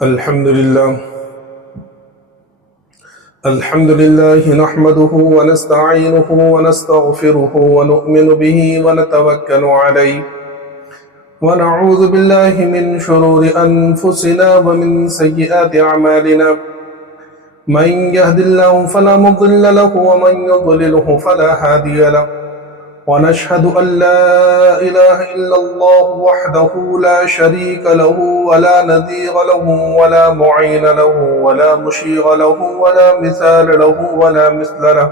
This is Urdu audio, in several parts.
الحمد لله نحمده ونستعينه ونستغفره ونؤمن به ونتوكل عليه ونعوذ بالله من شرور أنفسنا ومن سيئات أعمالنا من يهد الله فلا مضل له ومن يضلله فلا هادي له ونشهد أن لا إله إلا الله وحده لا شريك له ولا نذير له ولا معين له ولا مشير له ولا مثال له ولا مثل له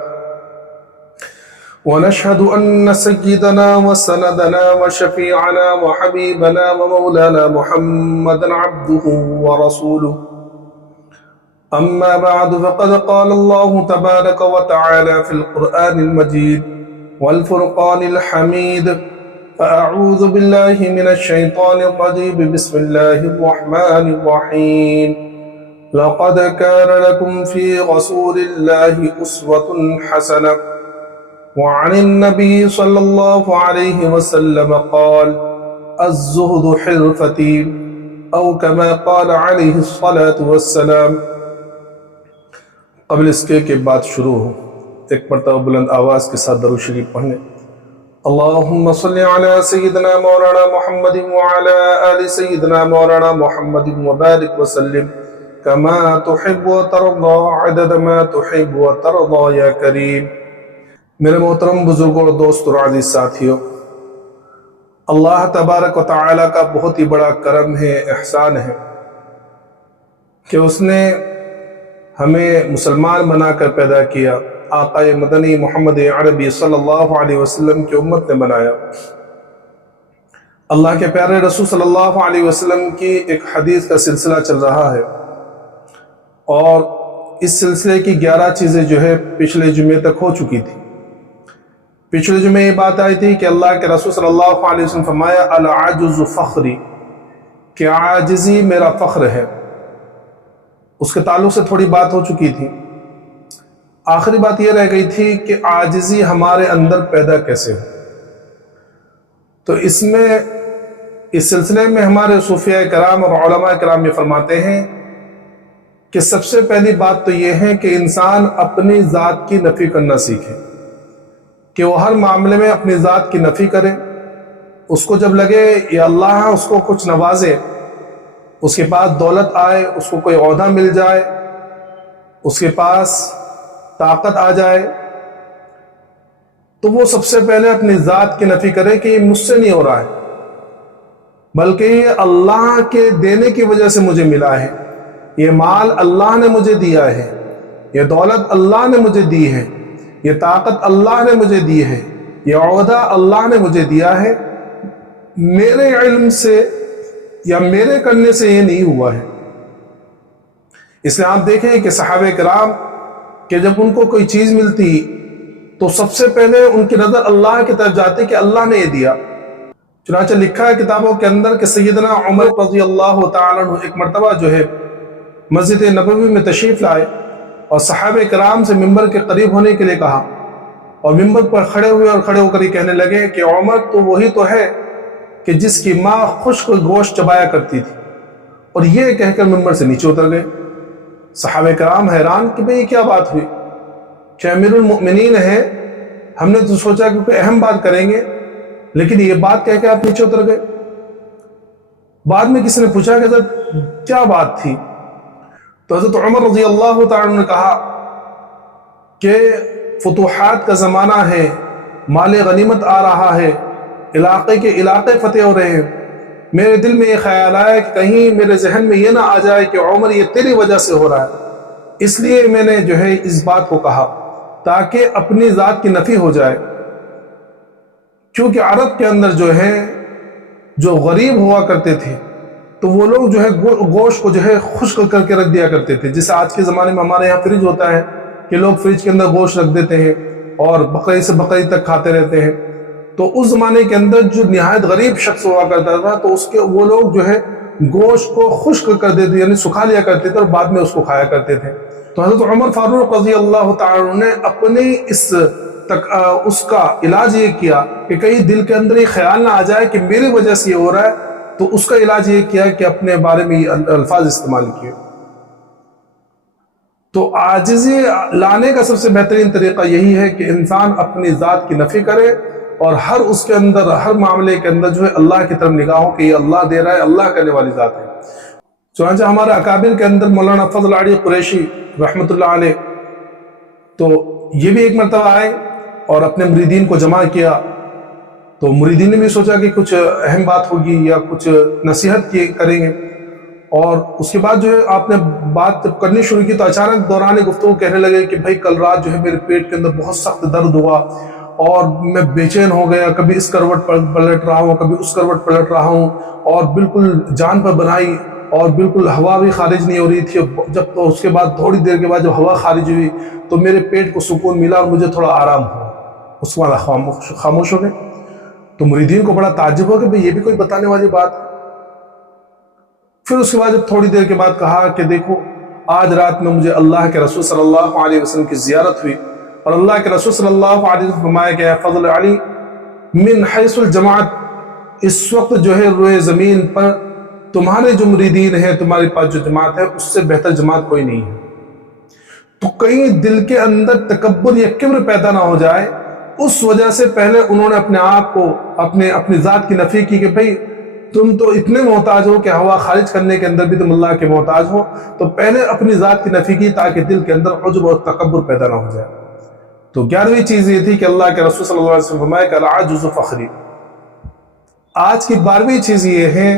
ونشهد أن سيدنا وسندنا وشفيعنا وحبيبنا ومولانا محمدا عبده ورسوله أما بعد فقد قال الله تبارك وتعالى في القرآن المجيد والفرقان الحميد فأعوذ بالله من الشيطان الرجيم بسم الله الرحمن الرحيم لقد كان لكم في رسول الله أسوة حسنة وعن النبي صلى الله عليه وسلم قال الزهد حرفتي أو كما قال عليه الصلاة والسلام. قبل اس کے بات شروع ہو ایک مرتبہ بلند آواز کے ساتھ درود شریف پڑھنے. اللہم صلی علی سیدنا مولانا محمد وعلی آل سیدنا مولانا محمد وبارک وسلم کما تحب وترضى عدد ما تحب وترضى یا کریم. میرے محترم بزرگوں اور دوست اور عزیز ساتھیوں، اللہ تبارک و تعالی کا بہت ہی بڑا کرم ہے، احسان ہے کہ اس نے ہمیں مسلمان بنا کر پیدا کیا، آقا مدنی محمد عربی صلی اللہ علیہ وسلم کی امت نے بنایا. اللہ کے پیارے رسول صلی اللہ علیہ وسلم کی ایک حدیث کا سلسلہ چل رہا ہے، اور اس سلسلے کی 11 چیزیں جو ہے پچھلے جمعے تک ہو چکی تھی. پچھلے جمعے یہ بات آئی تھی کہ اللہ کے رسول صلی اللہ علیہ وسلم فرمایا العجز فخری، کہ عاجزی میرا فخر ہے. اس کے تعلق سے تھوڑی بات ہو چکی تھی. آخری بات یہ رہ گئی تھی کہ عاجزی ہمارے اندر پیدا کیسے ہو. تو اس سلسلے میں ہمارے صوفیاء کرام اور علماء کرام یہ فرماتے ہیں کہ سب سے پہلی بات تو یہ ہے کہ انسان اپنی ذات کی نفی کرنا سیکھے، کہ وہ ہر معاملے میں اپنی ذات کی نفی کرے. اس کو جب لگے یا اللہ اس کو کچھ نوازے، اس کے پاس دولت آئے، اس کو کوئی عہدہ مل جائے، اس کے پاس طاقت آ جائے، تو وہ سب سے پہلے اپنی ذات کی نفی کرے کہ یہ مجھ سے نہیں ہو رہا ہے، بلکہ یہ اللہ کے دینے کی وجہ سے مجھے ملا ہے. یہ مال اللہ نے مجھے دیا ہے، یہ دولت اللہ نے مجھے دی ہے، یہ طاقت اللہ نے مجھے دی ہے، یہ عہدہ اللہ نے مجھے دیا ہے. میرے علم سے یا میرے کرنے سے یہ نہیں ہوا ہے. اس لیے آپ دیکھیں کہ صحابہ کرام کہ جب ان کو کوئی چیز ملتی تو سب سے پہلے ان کی نظر اللہ کی طرف جاتی کہ اللہ نے یہ دیا. چنانچہ لکھا ہے کتابوں کے اندر کہ سیدنا عمر رضی اللہ تعالیٰ عنہ ایک مرتبہ جو ہے مسجد نبوی میں تشریف لائے اور صحابہ کرام سے ممبر کے قریب ہونے کے لیے کہا، اور ممبر پر کھڑے ہوئے اور کھڑے ہو کر یہ کہنے لگے کہ عمر تو وہی تو ہے کہ جس کی ماں خشک گوشت چبایا کرتی تھی. اور یہ کہہ کر ممبر سے نیچے اتر گئے. صحابہ کرام حیران کہ بھئی یہ کیا بات ہوئی، کہ امیر المؤمنین ہے، ہم نے تو سوچا کہ کوئی اہم بات کریں گے، لیکن یہ بات کہہ کے آپ نیچے اتر گئے. بعد میں کسی نے پوچھا کہ حضرت کیا بات تھی، تو حضرت عمر رضی اللہ تعالیٰ نے کہا کہ فتوحات کا زمانہ ہے، مال غنیمت آ رہا ہے، علاقے کے علاقے فتح ہو رہے ہیں. میرے دل میں یہ خیال آیا کہ کہیں میرے ذہن میں یہ نہ آ جائے کہ عمر یہ تیری وجہ سے ہو رہا ہے، اس لیے میں نے جو ہے اس بات کو کہا تاکہ اپنی ذات کی نفی ہو جائے. کیونکہ عرب کے اندر جو ہے جو غریب ہوا کرتے تھے تو وہ لوگ جو ہے گوشت کو جو ہے خشک کر کے رکھ دیا کرتے تھے. جیسے آج کے زمانے میں ہمارے یہاں فریج ہوتا ہے کہ لوگ فریج کے اندر گوشت رکھ دیتے ہیں اور بقرعید سے بقرعید تک کھاتے رہتے ہیں. تو اس زمانے کے اندر جو نہایت غریب شخص ہوا کرتا تھا تو وہ لوگ جو ہے گوشت کو خشک کر دیتے، یعنی سکھا لیا کرتے تھے اور بعد میں اس کو کھایا کرتے تھے. تو حضرت عمر فاروق رضی اللہ تعالیٰ نے اپنی اس کا علاج یہ کیا کہ کہیں دل کے اندر یہ خیال نہ آ جائے کہ میری وجہ سے یہ ہو رہا ہے، تو اس کا علاج یہ کیا کہ اپنے بارے میں یہ الفاظ استعمال کیے۔ تو عاجزی لانے کا سب سے بہترین طریقہ یہی ہے کہ انسان اپنی ذات کی نفی کرے اور ہر اس کے اندر، ہر معاملے کے اندر جو ہے اللہ کی طرف نگاہ ہو کہ یہ اللہ دے رہا ہے، اللہ کرنے والی ذات ہے۔ چنانچہ ہمارے اکابر کے اندر مولانا فضل علی قریشی رحمۃ اللہ علیہ، تو یہ بھی ایک مرتبہ آئے اور اپنے مریدین کو جمع کیا، تو مریدین نے بھی سوچا کہ کچھ اہم بات ہوگی یا کچھ نصیحت کریں گے، اور اس کے بعد جو ہے آپ نے بات جب کرنی شروع کی تو اچانک دوران گفتگو کہنے لگے کہ بھائی کل رات جو ہے میرے پیٹ کے اندر بہت سخت درد ہوا اور میں بے چین ہو گیا، کبھی اس کروٹ پلٹ رہا ہوں، کبھی اس کروٹ پلٹ رہا ہوں، اور بالکل جان پر بنائی، اور بالکل ہوا بھی خارج نہیں ہو رہی تھی۔ جب تو اس کے بعد تھوڑی دیر کے بعد جب ہوا خارج ہوئی تو میرے پیٹ کو سکون ملا اور مجھے تھوڑا آرام ہوا۔ اس کے بعد خاموش ہو گئے۔ تو مریدین کو بڑا تعجب ہو کہ بھئی یہ بھی کوئی بتانے والی بات ہے۔ پھر اس کے بعد جب تھوڑی دیر کے بعد کہا کہ دیکھو آج رات میں مجھے اللہ کے رسول صلی اللہ علیہ وسلم کی زیارت ہوئی، اور اللہ کے رسول صلی اللہ علیہ وسلم فرمایا کہ اے فضل علی من حیث الجماعت، اس وقت جو ہے روئے زمین پر تمہارے جو مریدین ہیں، تمہارے پاس جو جماعت ہے، اس سے بہتر جماعت کوئی نہیں ہے۔ تو کہیں دل کے اندر تکبر یا کبر پیدا نہ ہو جائے، اس وجہ سے پہلے انہوں نے اپنے آپ کو اپنی ذات کی نفی کی کہ بھئی تم تو اتنے محتاج ہو کہ ہوا خارج کرنے کے اندر بھی تم اللہ کے محتاج ہو۔ تو پہلے اپنی ذات کی نفی کی تاکہ دل کے اندر عجب اور تکبر پیدا نہ ہو جائے۔ تو 11ویں چیز یہ تھی کہ اللہ کے رسول صلی اللہ علیہ وسلم فرمایا کہ العجز فخری۔ آج کی 12ویں چیز یہ ہے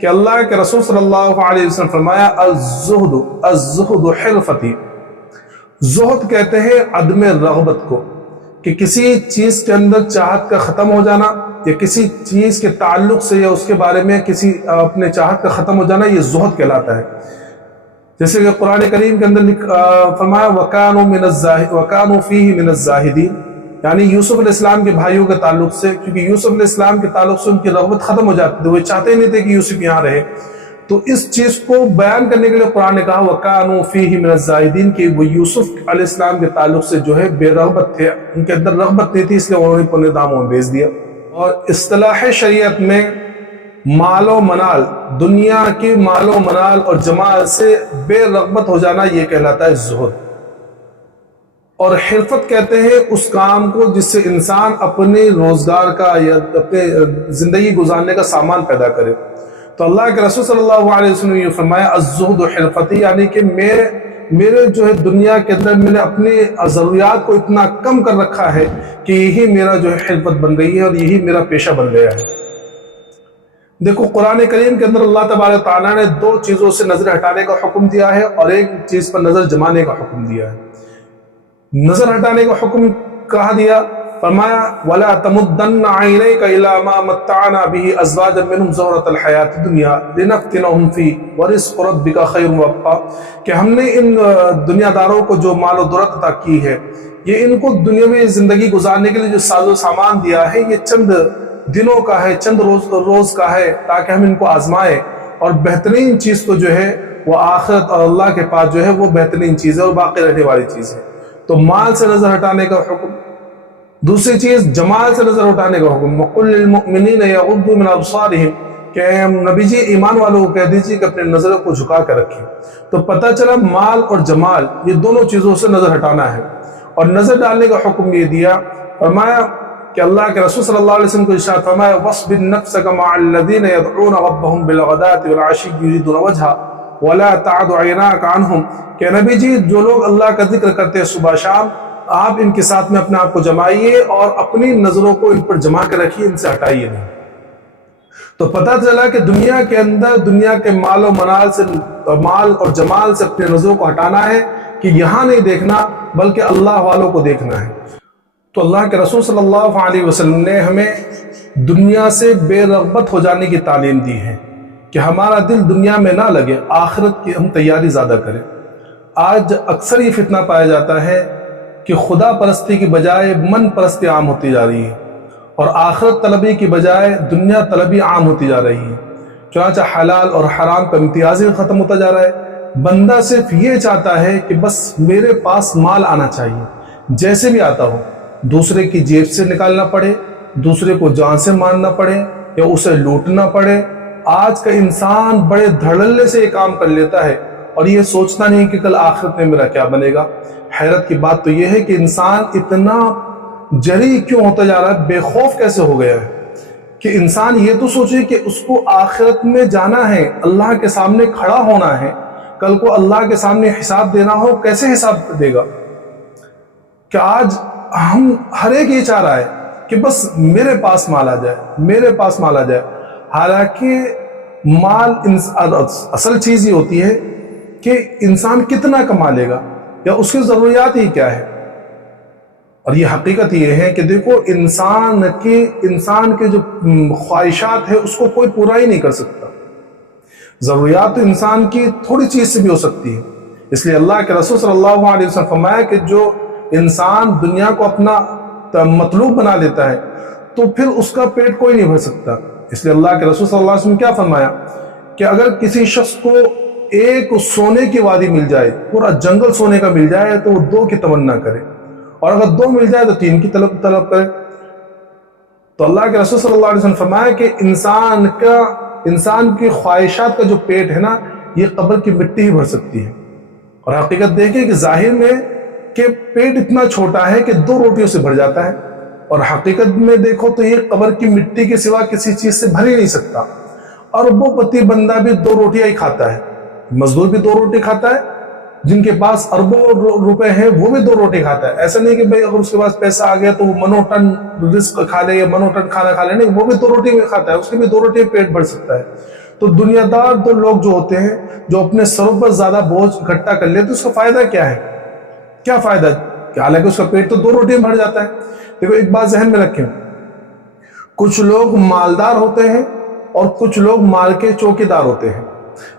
کہ اللہ کے رسول صلی اللہ علیہ وسلم فرمایا الزہد حرفتی۔ زہد کہتے ہیں عدم رغبت کو، کہ کسی چیز کے اندر چاہت کا ختم ہو جانا، یا کسی چیز کے تعلق سے یا اس کے بارے میں کسی اپنے چاہت کا ختم ہو جانا، یہ زہد کہلاتا ہے۔ جیسے کہ قرآن کریم کے اندر فرمایا وَكَانُوا فِيهِ مِنَ الزَّاهِدِينَ، یعنی یوسف علیہ السلام کے بھائیوں کے تعلق سے، کیونکہ یوسف علیہ السلام کے تعلق سے ان کی رغبت ختم ہو جاتی تھی، وہ چاہتے ہی نہیں تھے کہ یوسف یہاں رہے۔ تو اس چیز کو بیان کرنے کے لیے قرآن نے کہا وَكَانُوا فِيهِ مِنَ الزَّاهِدِينَ، کہ وہ یوسف علیہ السلام کے تعلق سے جو ہے بے رغبت تھے، ان کے اندر رغبت نہیں تھی، اس لیے انہوں نے اپنے داموں میں بیچ دیا۔ اور اصطلاح شریعت میں مال و منال، دنیا کی مال و منال اور جمال سے بے رغبت ہو جانا، یہ کہلاتا ہے زہد۔ اور حرفت کہتے ہیں اس کام کو جس سے انسان اپنے روزگار کا یا اپنے زندگی گزارنے کا سامان پیدا کرے۔ تو اللہ کے رسول صلی اللہ علیہ وسلم نے یہ فرمایا الزہد حرفتی، یعنی کہ میرے جو ہے دنیا کے اندر میں نے اپنی ضروریات کو اتنا کم کر رکھا ہے کہ یہی میرا جو ہے حرفت بن گئی ہے اور یہی میرا پیشہ بن گیا ہے۔ دیکھو قرآن کریم کے اندر اللہ تبارک تعالیٰ نے 2 چیزوں سے نظر ہٹانے کا حکم دیا ہے اور ایک چیز پر نظر جمانے کا حکم دیا ہے۔ نظر ہٹانے کا حکم کہا دیا، فرمایا وَلَا تَمُدَّنَّ عَيْنَيْكَ إِلَىٰ مَا مَتَّعْنَا بِهِ أَزْوَاجًا مِّنْهُمْ زُهْرَةَ الْحَيَاةِ الدُّنْيَا لِنَفْتِنَهُمْ فِيهِ وَرِزْقُ رَبِّكَ خَيْرٌ وَأَبْقَىٰ، کہ ہم نے ان دنیا داروں کو جو مال و دولت عطا کی ہے، یہ ان کو دنیاوی زندگی گزارنے کے لیے جو ساز و سامان دیا ہے، یہ چند دنوں کا ہے، چند روز کا ہے، تاکہ ہم ان کو آزمائیں، اور بہترین چیز تو جو ہے وہ آخرت اور اللہ کے پاس جو ہے وہ بہترین چیز ہے اور باقی رہنے والی چیز ہے۔ تو مال سے نظر ہٹانے کا حکم۔ دوسری چیز جمال سے نظر ہٹانے کا حکم، وَقُلْ لِلْمُؤْمِنِينَ يَغُضُّوا مِنْ أَبْصَارِهِمْ، کہ نبی جی ایمان والوں کو کہہ دیجیے کہ اپنے نظروں کو جھکا کر رکھیں۔ تو پتہ چلا مال اور جمال یہ دونوں چیزوں سے نظر ہٹانا ہے۔ اور نظر ڈالنے کا حکم یہ دیا، فرمایا کہ اللہ کے رسول صلی اللہ علیہ وسلم کو ارشاد فرمایا وَاصْبِرْ نَفْسَكَ مَعَ الَّذِينَ يَدْعُونَ رَبَّهُمْ بِالْغَدَاةِ وَالْعَشِيِّ يُرِيدُونَ وَجْهَهُ وَلَا تَعْدُ عَيْنَاكَ عَنْهُمْ، کہ نبی جی جو لوگ اللہ کا ذکر کرتے ہیں صبح شام، آپ ان کے ساتھ میں اپنے آپ کو جمائیے اور اپنی نظروں کو ان پر جما کر رکھیے، ان سے ہٹائیے نہیں۔ تو پتہ چلا کہ دنیا کے اندر دنیا کے مال و منال سے، مال اور جمال سے اپنے نظروں کو ہٹانا ہے، کہ یہاں نہیں دیکھنا بلکہ اللہ والوں کو دیکھنا ہے۔ تو اللہ کے رسول صلی اللہ علیہ وسلم نے ہمیں دنیا سے بے رغبت ہو جانے کی تعلیم دی ہے، کہ ہمارا دل دنیا میں نہ لگے، آخرت کی ہم تیاری زیادہ کریں۔ آج اکثر یہ فتنہ پایا جاتا ہے کہ خدا پرستی کی بجائے من پرستی عام ہوتی جا رہی ہے، اور آخرت طلبی کی بجائے دنیا طلبی عام ہوتی جا رہی ہے۔ چنانچہ حلال اور حرام کا امتیاز ہی ختم ہوتا جا رہا ہے۔ بندہ صرف یہ چاہتا ہے کہ بس میرے پاس مال آنا چاہیے، جیسے بھی آتا ہو، دوسرے کی جیب سے نکالنا پڑے، دوسرے کو جان سے مارنا پڑے یا اسے لوٹنا پڑے، آج کا انسان بڑے دھڑلے سے یہ کام کر لیتا ہے اور یہ سوچتا نہیں کہ کل آخرت میں میرا کیا بنے گا۔ حیرت کی بات تو یہ ہے کہ انسان اتنا جری کیوں ہوتا جا رہا ہے، بے خوف کیسے ہو گیا ہے کہ انسان یہ تو سوچے کہ اس کو آخرت میں جانا ہے، اللہ کے سامنے کھڑا ہونا ہے، کل کو اللہ کے سامنے حساب دینا ہو، کیسے حساب دے گا؟ کہ آج ہم ہر ایک یہ چاہ رہا ہے کہ بس میرے پاس مال آ جائے، میرے پاس مال آ جائے۔ حالانکہ مال اصل چیز یہ ہوتی ہے کہ انسان کتنا کما لے گا یا اس کی ضروریات ہی کیا ہے۔ اور یہ حقیقت یہ ہے کہ دیکھو انسان کے جو خواہشات ہے اس کو کوئی پورا ہی نہیں کر سکتا۔ ضروریات تو انسان کی تھوڑی چیز سے بھی ہو سکتی ہے، اس لیے اللہ کے رسول صلی اللہ علیہ وسلم فرمایا کہ جو انسان دنیا کو اپنا مطلوب بنا لیتا ہے تو پھر اس کا پیٹ کوئی نہیں بھر سکتا۔ اس لیے اللہ کے رسول صلی اللہ علیہ وسلم کیا فرمایا کہ اگر کسی شخص کو ایک سونے کی وادی مل جائے، پورا جنگل سونے کا مل جائے تو وہ 2 کی تمنا کرے، اور اگر 2 مل جائے تو 3 کی طلب کرے۔ تو اللہ کے رسول صلی اللہ علیہ وسلم فرمایا کہ انسان کی خواہشات کا جو پیٹ ہے نا، یہ قبر کی مٹی ہی بھر سکتی ہے۔ اور حقیقت دیکھیں کہ ظاہر میں کہ پیٹ اتنا چھوٹا ہے کہ 2 روٹیوں سے بھر جاتا ہے، اور حقیقت میں دیکھو تو یہ قبر کی مٹی کے سوا کسی چیز سے بھر ہی نہیں سکتا۔ اربوں پتی بندہ بھی 2 روٹیاں ہی کھاتا ہے، مزدور بھی 2 روٹی کھاتا ہے، جن کے پاس اربوں روپے ہیں وہ بھی 2 روٹی کھاتا ہے۔ ایسا نہیں کہ بھئی اگر اس کے پاس پیسہ آ گیا تو وہ منو ٹن رزق کھا لے یا منو ٹن کھانا کھا لے، نہیں، وہ بھی 2 روٹی میں کھاتا ہے، اس کے بھی 2 روٹی پیٹ بھر سکتا ہے۔ تو دنیا دار 2 لوگ جو ہوتے ہیں جو اپنے سروں پر زیادہ بوجھ اکٹھا کر لیتے، اس کا فائدہ کیا ہے؟ کیا فائدہ؟ کہ حالانکہ اس کا پیٹ تو 2 روٹی میں بھر جاتا ہے۔ دیکھو ایک بات ذہن میں رکھیں، کچھ لوگ مالدار ہوتے ہیں اور کچھ لوگ مال کے چوکیدار ہوتے ہیں۔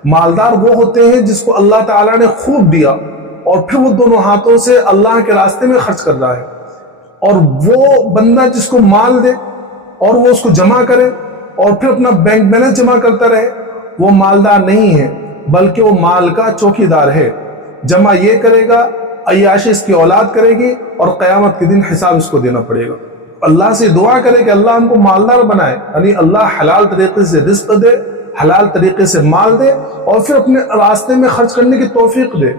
مالدار وہ ہوتے ہیں جس کو اللہ تعالیٰ نے خوب دیا اور پھر وہ دونوں ہاتھوں سے اللہ کے راستے میں خرچ کر رہا ہے، اور وہ بندہ جس کو مال دے اور وہ اس کو جمع کرے اور پھر اپنا بینک بیلنس جمع کرتا رہے، وہ مالدار نہیں ہے بلکہ وہ مال کا چوکیدار ہے۔ جمع یہ کرے گا، عیاشی اس کی اولاد کرے گی، اور قیامت کے دن حساب اس کو دینا پڑے گا۔ اللہ سے دعا کرے کہ اللہ ہم کو مالدار بنائے، یعنی اللہ حلال طریقے سے رزق دے، حلال طریقے سے مال دے، اور پھر اپنے راستے میں خرچ کرنے کی توفیق دے۔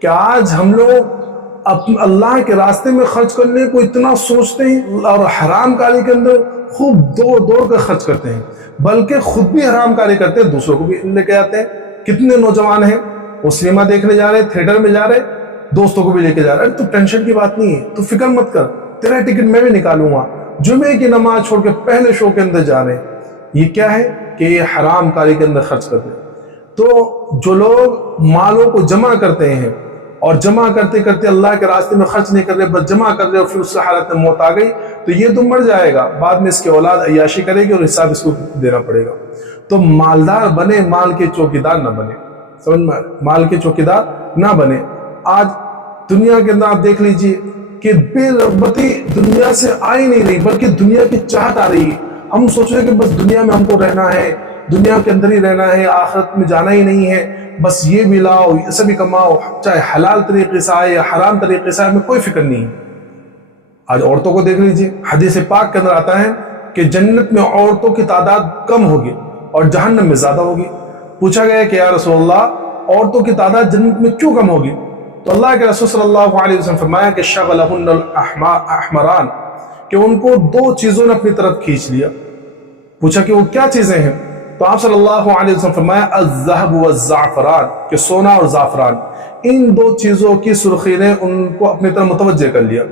کہ آج ہم لوگ اللہ کے راستے میں خرچ کرنے کو اتنا سوچتے ہیں اور حرام کاری کے اندر خوب دوڑ کر خرچ کرتے ہیں، بلکہ خود بھی حرام کاری کرتے ہیں، دوسروں کو بھی لے کے آتے ہیں۔ کتنے نوجوان ہیں وہ سنیما دیکھنے جا رہے، تھیٹر میں جا رہے، دوستوں کو بھی لے کے جا رہے۔ تو ٹینشن کی بات نہیں ہے، تو فکر مت کر، تیرا ٹکٹ میں بھی نکالوں گا۔ جمعے کی نماز چھوڑ کے پہلے شو کے اندر جا رہے ہیں، یہ کیا ہے کہ یہ حرام کاری کے اندر خرچ کرتے ہیں۔ تو جو لوگ مالوں کو جمع کرتے ہیں اور جمع کرتے کرتے اللہ کے راستے میں خرچ نہیں کر رہے، بس جمع کر رہے اور پھر اس سے حالت میں موت آ گئی، تو یہ تو مر جائے گا، بعد میں اس کی اولاد عیاشی کرے گی اور حساب اس کو دینا پڑے گا۔ تو مالدار بنے، مال کے چوکیدار نہ بنے، سمجھ میں؟ مال کے چوکیدار نہ بنے۔ آج دنیا کے اندر آپ دیکھ لیجئے کہ بے رغبتی دنیا سے آ ہی نہیں رہی، بلکہ دنیا کی چاہت آ رہی ہے۔ ہم سوچ رہے ہیں کہ بس دنیا میں ہم کو رہنا ہے، دنیا کے اندر ہی رہنا ہے، آخرت میں جانا ہی نہیں ہے، بس یہ بھی لاؤ، یہ بھی کماؤ، چاہے حلال طریقے سے آئے یا حرام طریقے سے آئے، ہمیں کوئی فکر نہیں ہے۔ آج عورتوں کو دیکھ لیجئے، حدیث پاک کے اندر آتا ہے کہ جنت میں عورتوں کی تعداد کم ہوگی اور جہنم میں زیادہ ہوگی۔ پوچھا گیا کہ یا رسول اللہ، عورتوں کی تعداد جنت میں کیوں کم ہوگی؟ تو اللہ کے رسول صلی اللہ علیہ وسلم فرمایا کہ شغلہن الاحمران، کہ ان کو 2 چیزوں نے اپنی طرف کھینچ لیا۔ پوچھا کہ وہ کیا چیزیں ہیں؟ تو آپ صلی اللہ علیہ وسلم فرمایا الذهب والزعفران، کہ سونا اور زعفران، ان 2 چیزوں کی سرخی نے ان کو اپنی طرف متوجہ کر لیا۔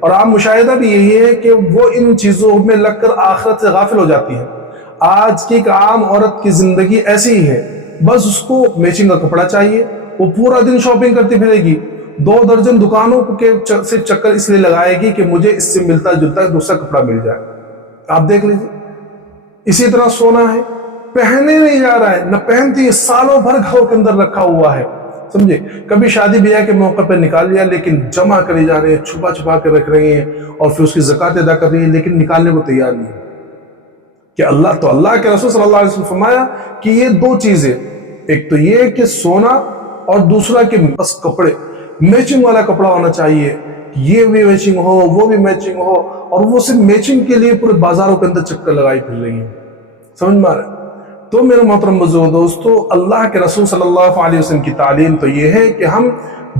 اور آپ مشاہدہ بھی یہی ہے کہ وہ ان چیزوں میں لگ کر آخرت سے غافل ہو جاتی ہیں۔ آج کی ایک عام عورت کی زندگی ایسی ہی ہے، بس اس کو میچنگ کا کپڑا چاہیے، وہ پورا دن شاپنگ کرتی پھرے گی، 2 درجن دکانوں کے سے چکر اس لیے لگائے گی کہ مجھے اس سے ملتا جلتا دوسرا کپڑا مل جائے۔ آپ دیکھ لیجیے، اسی طرح سونا ہے، پہنے نہیں جا رہا ہے، نہ پہنتی، سالوں بھر گھروں کے اندر رکھا ہوا ہے، سمجھے؟ کبھی شادی بیاہ کے موقع پہ نکال لیا، لیکن جمع کری جا رہے ہیں، چھپا چھپا کے رکھ رہے ہیں، اور پھر اس کی زکوٰۃ ادا کر رہی ہیں، لیکن نکالنے کو تیار نہیں ہے۔ کہ اللہ کے رسول صلی اللہ علیہ وسلم فرمایا کہ یہ 2 چیزیں، ایک تو یہ کہ سونا، اور دوسرا کہ بس کپڑے، میچنگ والا کپڑا ہونا چاہیے، یہ بھی میچنگ ہو، وہ بھی میچنگ ہو، اور وہ صرف میچنگ کے لیے پورے بازاروں کے اندر چکر لگائی پھر رہی ہیں، سمجھ میں آ رہا ہے؟ تو میرے محترم بزرگ دوستو، اللہ کے رسول صلی اللہ علیہ وسلم کی تعلیم تو یہ ہے کہ ہم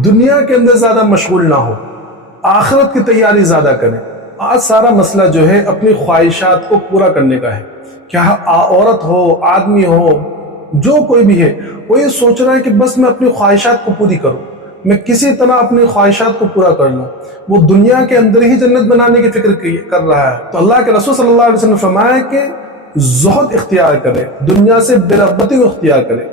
دنیا کے اندر زیادہ مشغول نہ ہو، آخرت کی تیاری زیادہ کریں۔ آج سارا مسئلہ جو ہے اپنی خواہشات کو پورا کرنے کا ہے۔ کیا عورت ہو، آدمی ہو، جو کوئی بھی ہے، وہ یہ سوچ رہا ہے کہ بس میں اپنی خواہشات کو پوری کروں، میں کسی طرح اپنی خواہشات کو پورا کر لوں، وہ دنیا کے اندر ہی جنت بنانے کی فکر کر رہا ہے۔ تو اللہ کے رسول صلی اللہ علیہ وسلم نے فرمایا کہ زہد اختیار کرے، دنیا سے بے رغبتی کو اختیار کرے۔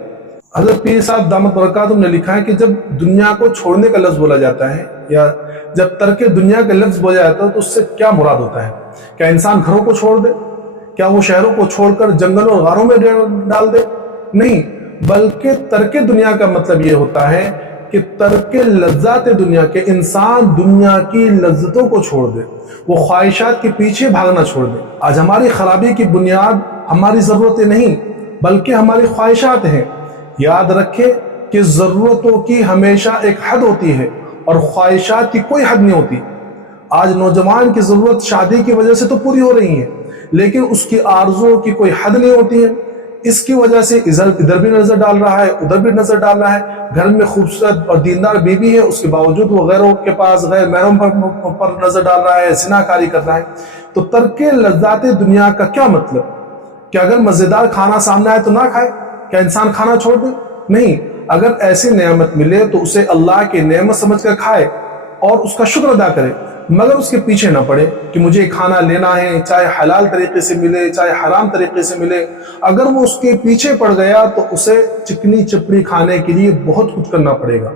حضرت پیر صاحب دامت برکاتہم نے لکھا ہے کہ جب دنیا کو چھوڑنے کا لفظ بولا جاتا ہے یا جب ترک دنیا کا لفظ بولا جاتا ہے تو اس سے کیا مراد ہوتا ہے؟ کیا انسان گھروں کو چھوڑ دے؟ کیا وہ شہروں کو چھوڑ کر جنگلوں اور غاروں میں ڈال دے؟ نہیں، بلکہ ترک دنیا کا مطلب یہ ہوتا ہے کہ ترک لذات دنیا کے، انسان دنیا کی لذتوں کو چھوڑ دے، وہ خواہشات کے پیچھے بھاگنا چھوڑ دے۔ آج ہماری خرابی کی بنیاد ہماری ضرورتیں نہیں بلکہ ہماری خواہشات ہیں۔ یاد رکھیں کہ ضرورتوں کی ہمیشہ ایک حد ہوتی ہے اور خواہشات کی کوئی حد نہیں ہوتی۔ آج نوجوان کی ضرورت شادی کی وجہ سے تو پوری ہو رہی ہے، لیکن اس کی آرزو کی کوئی حد نہیں ہوتی ہے۔ اس کی وجہ سے ادھر بھی نظر ڈال رہا ہے، ادھر بھی نظر ڈال رہا ہے۔ گھر میں خوبصورت اور دیندار بیوی ہے، اس کے باوجود وہ غیروں کے پاس غیر محرم پر نظر ڈال رہا ہے، زنا کاری کر رہا ہے۔ تو ترک لذات دنیا کا کیا مطلب؟ کہ اگر مزیدار کھانا سامنے آئے تو نہ کھائے؟ کیا انسان کھانا چھوڑ دے؟ نہیں، اگر ایسی نعمت ملے تو اسے اللہ کی نعمت سمجھ کر کھائے اور اس کا شکر ادا کرے، مگر اس کے پیچھے نہ پڑے کہ مجھے کھانا لینا ہے، چاہے حلال طریقے سے ملے چاہے حرام طریقے سے ملے۔ اگر وہ اس کے پیچھے پڑ گیا تو اسے چکنی چپڑی کھانے کے لیے بہت کچھ کرنا پڑے گا۔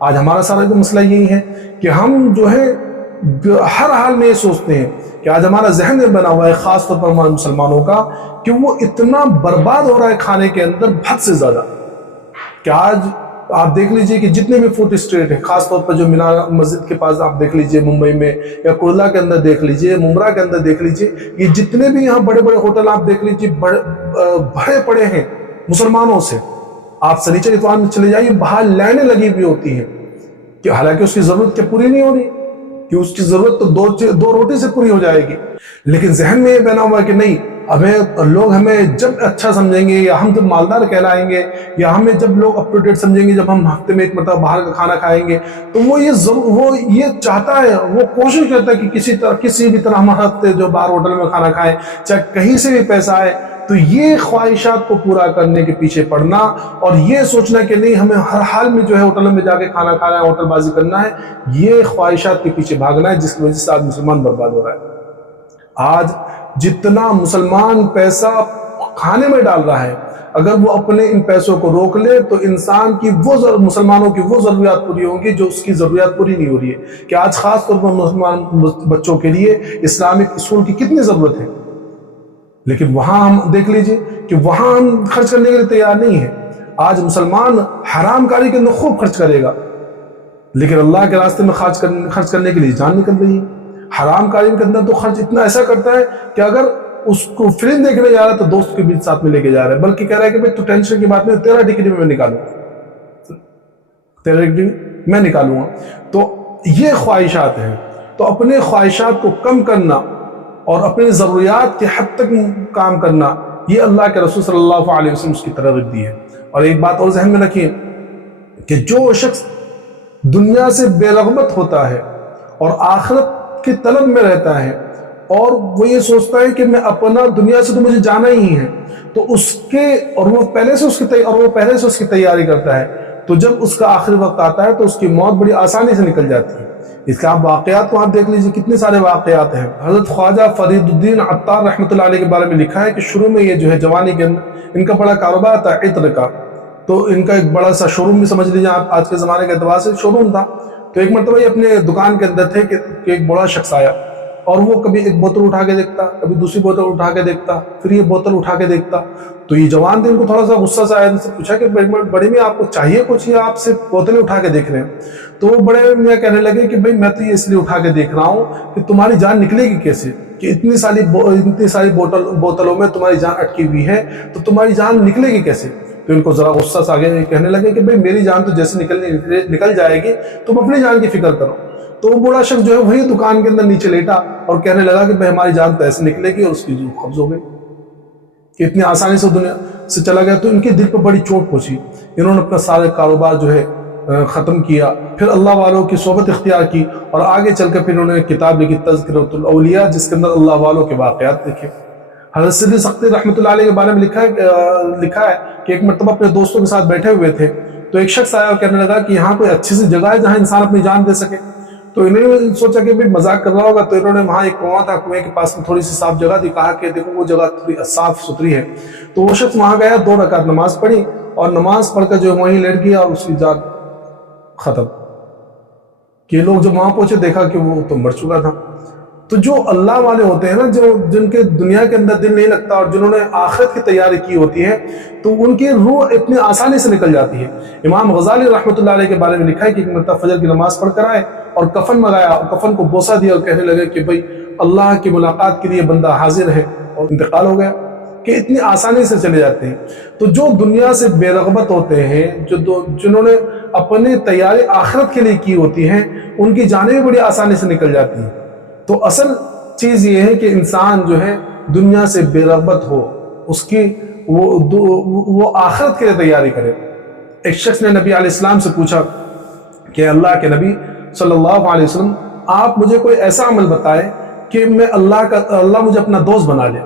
آج ہمارا سارا مسئلہ یہی ہے کہ ہم جو ہے ہر حال میں یہ سوچتے ہیں کہ آج ہمارا ذہن بنا ہوا ہے، خاص طور پر ہمارے مسلمانوں کا، کہ وہ اتنا برباد ہو رہا ہے کھانے کے اندر حد سے زیادہ، کہ آج آپ دیکھ لیجئے کہ جتنے بھی فوڈ اسٹریٹ ہیں، خاص طور پر جو مینار مسجد کے پاس آپ دیکھ لیجئے ممبئی میں، یا کرلا کے اندر دیکھ لیجئے، ممبرا کے اندر دیکھ لیجئے، یہ جتنے بھی یہاں بڑے بڑے ہوٹل آپ دیکھ لیجئے بھرے پڑے ہیں مسلمانوں سے۔ آپ سنیچر اتوار میں چلے جائیے، باہر لائنیں لگی ہوئی ہوتی ہیں، کہ حالانکہ اس کی ضرورت کیا پوری نہیں ہو رہی، کہ اس کی ضرورت تو دو روٹی سے پوری ہو جائے گی، لیکن ذہن میں یہ بنا ہوا ہے کہ نہیں، لوگ ہمیں جب اچھا سمجھیں گے یا ہم جب مالدار کہلائیں گے یا ہمیں جب لوگ اپ ٹو ڈیٹ سمجھیں گے، جب ہم ہفتے میں ایک مرتبہ باہر کا کھانا کھائیں گے، تو وہ یہ چاہتا ہے، وہ کوشش کرتا ہے کہ کسی بھی طرح ہم ہفتے جو باہر ہوٹل میں کھانا کھائیں، چاہے کہیں سے بھی پیسہ آئے۔ تو یہ خواہشات کو پورا کرنے کے پیچھے پڑنا اور یہ سوچنا کہ نہیں ہمیں ہر حال میں جو ہے ہوٹل میں جا کے کھانا کھانا ہے، ہوٹل بازی کرنا ہے، یہ خواہشات کے پیچھے بھاگنا ہے، جس کی وجہ سے آج مسلمان برباد ہو رہا ہے۔ آج جتنا مسلمان پیسہ کھانے میں ڈال رہا ہے، اگر وہ اپنے ان پیسوں کو روک لے تو انسان کی مسلمانوں کی وہ ضروریات پوری ہوں گی جو اس کی ضروریات پوری نہیں ہو رہی ہے۔ کہ آج خاص طور پر مسلمان بچوں کے لیے اسلامک اسکول کی کتنی ضرورت ہے، لیکن وہاں ہم دیکھ لیجئے کہ وہاں ہم خرچ کرنے کے لیے تیار نہیں ہیں۔ آج مسلمان حرام کاری کے اندر خوب خرچ کرے گا، لیکن اللہ کے راستے میں خرچ کرنے کے لیے جان نکل رہی ہے۔ حرام کاری کے اندر تو خرچ اتنا ایسا کرتا ہے کہ اگر اس کو فلم دیکھنے جا رہا ہے تو دوست کے بیچ ساتھ میں لے کے جا رہا ہے، بلکہ کہہ رہا ہے کہ بھئی تو ٹینشن کی بات نہیں، تیرا ڈگری میں نکالوں گا، تیرا ڈگری میں نکالوں گا۔ تو یہ خواہشات ہیں، تو اپنے خواہشات کو کم کرنا اور اپنی ضروریات کے حد تک کام کرنا، یہ اللہ کے رسول صلی اللہ علیہ وسلم اس کی ترغیب دی ہے۔ اور ایک بات اور ذہن میں رکھیے کہ جو شخص دنیا سے بے رغبت ہوتا ہے اور آخرت کی طلب میں رہتا ہے اور وہ یہ سوچتا ہے کہ میں اپنا دنیا سے تو مجھے جانا ہی ہے، تو وہ پہلے سے اس کی تیاری کرتا ہے، تو جب اس کا آخری وقت آتا ہے تو اس کی موت بڑی آسانی سے نکل جاتی ہے۔ اس کے آپ واقعات کو آپ دیکھ لیجئے، کتنے سارے واقعات ہیں۔ حضرت خواجہ فرید الدین عطار رحمۃ اللہ علیہ کے بارے میں لکھا ہے کہ شروع میں یہ جو ہے جوانی کے اندر ان کا بڑا کاروبار تھا عطر کا، تو ان کا ایک بڑا سا شو روم بھی سمجھ لیجیے آپ، آج کے زمانے کے اعتبار سے شو روم تھا۔ تو ایک مرتبہ یہ اپنے دکان کے اندر تھے کہ ایک بڑا شخص آیا اور وہ کبھی ایک بوتل اٹھا کے دیکھتا، کبھی دوسری بوتل اٹھا کے دیکھتا، پھر یہ بوتل اٹھا کے دیکھتا۔ تو یہ جوان تھے، ان کو تھوڑا سا غصہ سا آیا، ان سے پوچھا کہ بڑے میں آپ کو چاہیے کچھ یا آپ سے بوتلیں اٹھا کے دیکھ رہے ہیں؟ تو وہ بڑے میں کہنے لگے کہ بھئی میں تو یہ اس لیے اٹھا کے دیکھ رہا ہوں کہ تمہاری جان نکلے گی کیسے، کہ اتنی ساری بوتلوں میں تمہاری جان اٹکی ہوئی ہے، تو تمہاری جان نکلے گی کیسے؟ تو ان کو ذرا غصہ سا آگے کہنے لگے کہ بھئی میری جان تو جیسے نکل جائے گی، تم اپنی جان کی فکر کرو۔ تو وہ بڑا شخص جو ہے وہی دکان کے اندر نیچے لیٹا اور کہنے لگا کہ بھئی ہماری جان تو ایسے نکلے گی، اور اس کی روح قبض ہو گئی۔ کہ اتنی آسانی سے دنیا سے چلا گیا، تو ان کے دل پر بڑی چوٹ پہنچی. انہوں نے اپنا سارے کاروبار جو ہے ختم کیا، پھر اللہ والوں کی صحبت اختیار کی، اور آگے چل کر پھر انہوں نے کتاب لکھی تذکرۃ الاولیاء، جس کے اندر اللہ والوں کے واقعات لکھے. حضرت سیدی سختی رحمۃ اللہ علیہ کے بارے میں لکھا ہے کہ ایک مرتبہ اپنے دوستوں کے ساتھ بیٹھے ہوئے تھے، تو ایک شخص آیا اور کہنے لگا کہ یہاں کوئی اچھی سی جگہ ہے جہاں انسان اپنی جان دے سکے. تو انہوں نے سوچا کہ مذاق کر رہا ہوگا، تو انہوں نے وہاں ایک کنواں تھا، کنویں کے پاس میں تھوڑی سی صاف جگہ دی، کہا کہ دیکھو وہ جگہ تھوڑی صاف ستھری ہے. تو وہ شخص وہاں گیا، 2 رکعت نماز پڑھی، اور نماز پڑھ کر جو وہیں لیٹ گیا اور اس کی جان ختم. کہ لوگ جب وہاں پہنچے دیکھا کہ وہ تو مر چکا تھا. تو جو اللہ والے ہوتے ہیں نا، جن کے دنیا کے اندر دل نہیں لگتا اور جنہوں نے آخرت کی تیاری کی ہوتی ہے، تو ان کی روح اتنی آسانی سے نکل جاتی ہے. امام غزالی رحمۃ اللہ علیہ کے بارے میں لکھا ہے کہ ایک مرتبہ فجر کی نماز پڑھ کر آئے اور کفن منگایا اور کفن کو بوسہ دیا اور کہنے لگے کہ بھائی اللہ کی ملاقات کے لیے بندہ حاضر ہے، اور انتقال ہو گیا. کہ اتنی آسانی سے چلے جاتے ہیں. تو جو دنیا سے بے رغبت ہوتے ہیں، جنہوں نے اپنی تیاری آخرت کے لیے کی ہوتی ہیں، ان کی جانیں بھی بڑی آسانی سے نکل جاتی ہیں. تو اصل چیز یہ ہے کہ انسان جو ہے دنیا سے بے رغبت ہو، اس کی وہ آخرت کے لیے تیاری کرے. ایک شخص نے نبی علیہ السلام سے پوچھا کہ اللہ کے نبی صلی اللہ علیہ وسلم، آپ مجھے کوئی ایسا عمل بتائے کہ میں اللہ مجھے اپنا دوست بنا لے.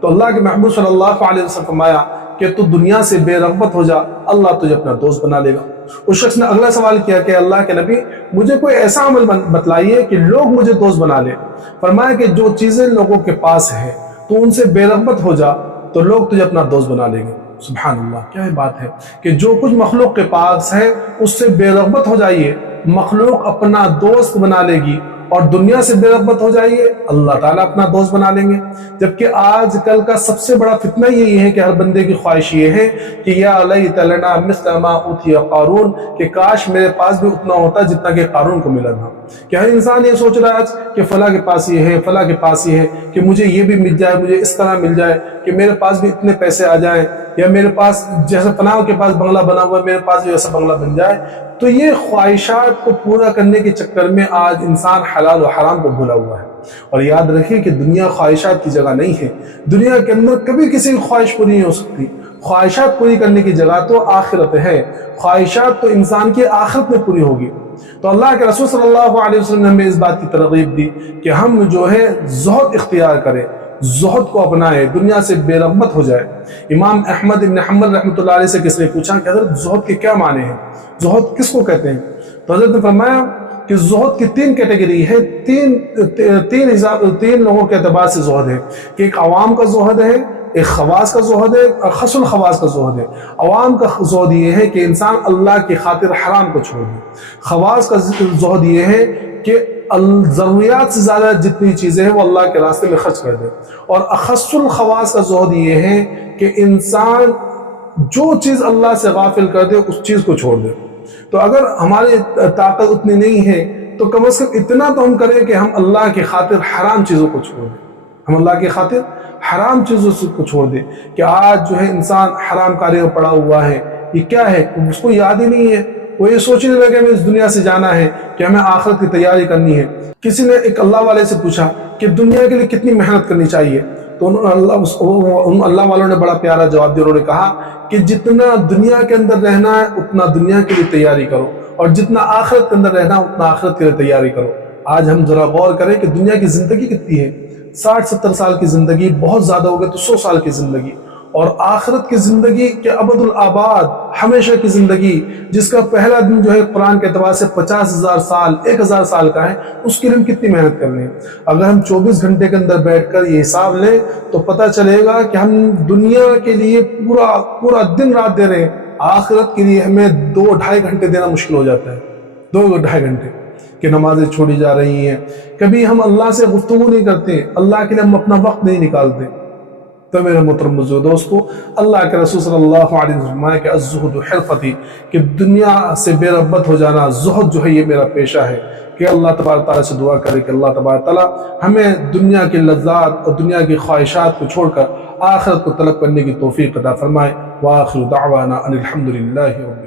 تو اللہ کے محبوب صلی اللہ علیہ وسلم فرمایا کہ تو دنیا سے بے رغبت ہو جا، اللہ تجھے اپنا دوست بنا لے گا. اس شخص نے اگلا سوال کیا کہ اللہ کے نبی مجھے کوئی ایسا عمل بتلائیے کہ لوگ مجھے دوست بنا لیں. فرمایا کہ جو چیزیں لوگوں کے پاس ہیں تو ان سے بے رغبت ہو جا، تو لوگ تجھے اپنا دوست بنا لیں گے. سبحان اللہ، کیا بات ہے کہ جو کچھ مخلوق کے پاس ہے اس سے بے رغبت ہو جائیے، مخلوق اپنا دوست بنا لے گی، اور دنیا سے بے رغبت ہو جائیے، اللہ تعالیٰ اپنا دوست بنا لیں گے. جبکہ آج کل کا سب سے بڑا فتنہ یہی ہے کہ ہر بندے کی خواہش یہ ہے کہ یا لیت لنا مثل ما اوتی قارون، کہ کاش میرے پاس بھی اتنا ہوتا جتنا کہ قارون کو ملا تھا. کہ ہر انسان یہ سوچ رہا ہے آج کہ فلاں کے پاس یہ ہے، فلاں کے پاس یہ ہے، کہ مجھے یہ بھی مل جائے، مجھے اس طرح مل جائے، کہ میرے پاس بھی اتنے پیسے آ جائیں، یا میرے پاس جیسے فلاں کے پاس بنگلہ بنا ہوا ہے میرے پاس بھی ایسا بنگلہ بن جائے. تو یہ خواہشات کو پورا کرنے کے چکر میں آج انسان حلال و حرام کو بھولا ہوا ہے. اور یاد رکھیے کہ دنیا خواہشات کی جگہ نہیں ہے. دنیا کے اندر کبھی کسی کی خواہش پوری نہیں ہو سکتی. خواہشات پوری کرنے کی جگہ تو آخرت ہے. خواہشات تو انسان کی آخرت میں پوری ہوگی. تو اللہ کے رسول صلی اللہ علیہ وسلم نے ہمیں اس بات کی ترغیب دی کہ ہم جو ہے زہد اختیار کریں، زہد کو اپنائے، دنیا سے بے رغبت ہو جائے. امام احمد ابن حنبل رحمۃ اللہ علیہ سے کس نے پوچھا کہ حضرت زہد کے کیا معنی ہیں، زہد کس کو کہتے ہیں؟ تو حضرت نے فرمایا کہ زہد کی 3 کیٹیگری ہے، تین لوگوں کے اعتبار سے زہد ہے. کہ ایک عوام کا زہد ہے، ایک خواص کا زہد ہے، اور خاص الخواص کا زہد ہے. عوام کا زہد یہ ہے کہ انسان اللہ کی خاطر حرام کو چھوڑ دے. خواص کا زہد یہ ہے کہ ضروریات سے زیادہ جتنی چیزیں ہیں وہ اللہ کے راستے میں خرچ کر دے. اور اخص الخواص کا زہد یہ ہے کہ انسان جو چیز اللہ سے غافل کر دے اس چیز کو چھوڑ دے. تو اگر ہماری طاقت اتنی نہیں ہے تو کم از کم اتنا تو ہم کریں کہ ہم اللہ کی خاطر حرام چیزوں کو چھوڑ دیں. ہم اللہ کی خاطر حرام چیزوں کو چھوڑ دیں. کہ آج جو ہے انسان حرام کاری میں پڑا ہوا ہے. یہ کیا ہے؟ اس کو یاد ہی نہیں ہے. وہ یہ سوچنے لگے ہمیں اس دنیا سے جانا ہے، کہ ہمیں آخرت کی تیاری کرنی ہے. کسی نے ایک اللہ والے سے پوچھا کہ دنیا کے لیے کتنی محنت کرنی چاہیے؟ تو اللہ والوں نے بڑا پیارا جواب دیا. انہوں نے کہا کہ جتنا دنیا کے اندر رہنا ہے اتنا دنیا کے لیے تیاری کرو، اور جتنا آخرت کے اندر رہنا ہے اتنا آخرت کے لیے تیاری کرو. آج ہم ذرا غور کریں کہ دنیا کی زندگی کتنی ہے. 60-70 سال کی زندگی، بہت زیادہ ہو گئے تو 100 سال کی زندگی. اور آخرت کی زندگی کہ ابد الآباد، ہمیشہ کی زندگی، جس کا پہلا دن جو ہے قرآن کے اعتبار سے 50,000 سال 1,000 سال کا ہے، اس کے لیے ہم کتنی محنت کر رہے ہیں. اگر ہم 24 گھنٹے کے اندر بیٹھ کر یہ حساب لیں تو پتہ چلے گا کہ ہم دنیا کے لیے پورا دن رات دے رہے ہیں. آخرت کے لیے ہمیں 2-2.5 گھنٹے دینا مشکل ہو جاتا ہے. 2-2.5 گھنٹے کہ نمازیں چھوڑی جا رہی ہیں. کبھی ہم اللہ سے گفتگو نہیں کرتے، اللہ کے لیے ہم اپنا وقت نہیں نکالتے. تو میرے محترم بزرگ دوستو، اللہ کے رسول صلی اللہ علیہ وسلم فرمایا کہ الزہد حرفتی، کہ دنیا سے بے رغبت ہو جانا، زہد جو ہے یہ میرا پیشہ ہے. کہ اللہ تبارک تعالیٰ سے دعا کرے کہ اللہ تبارک تعالیٰ ہمیں دنیا کی لذات اور دنیا کی خواہشات کو چھوڑ کر آخرت کو طلب کرنے کی توفیق عطا فرمائے. وآخر دعوانا ان الحمد للہ رب